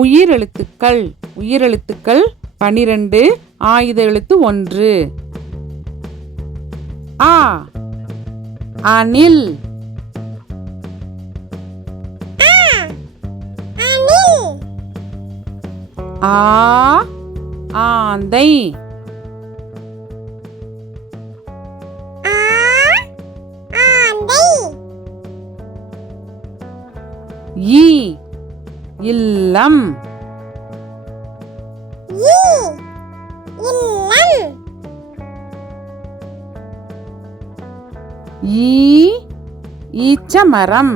உயிரெழுத்துக்கள். உயிரெழுத்துக்கள் 12, ஆயுத எழுத்து 1. ஆ அணில். ஆ ஆந்தை. ஈ இல்லம். ஈ ஈச்சமரம்.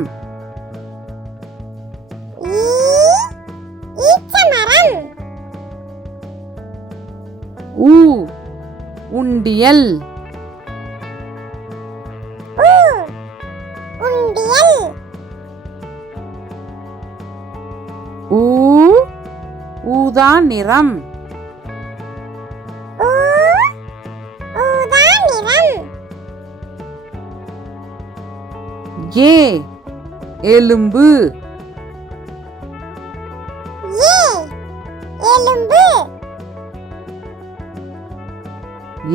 ஊ உண்டியல். ஊ ஊதா நிறம். ஏ எலும்பு.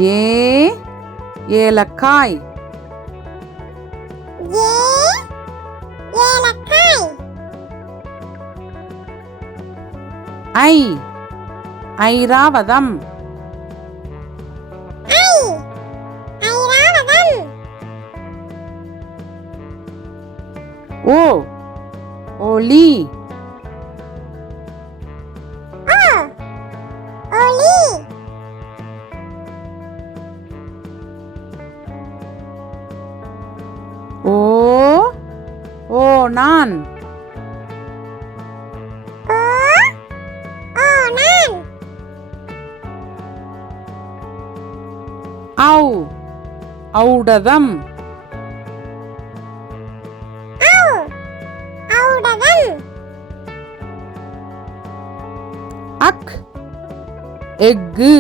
ஏ ஏலக்காய். ஐ ஐராவதம். ஓ ஒளி. ஓ ஓணான். ஔ ஔடதம். அக் எஃகு.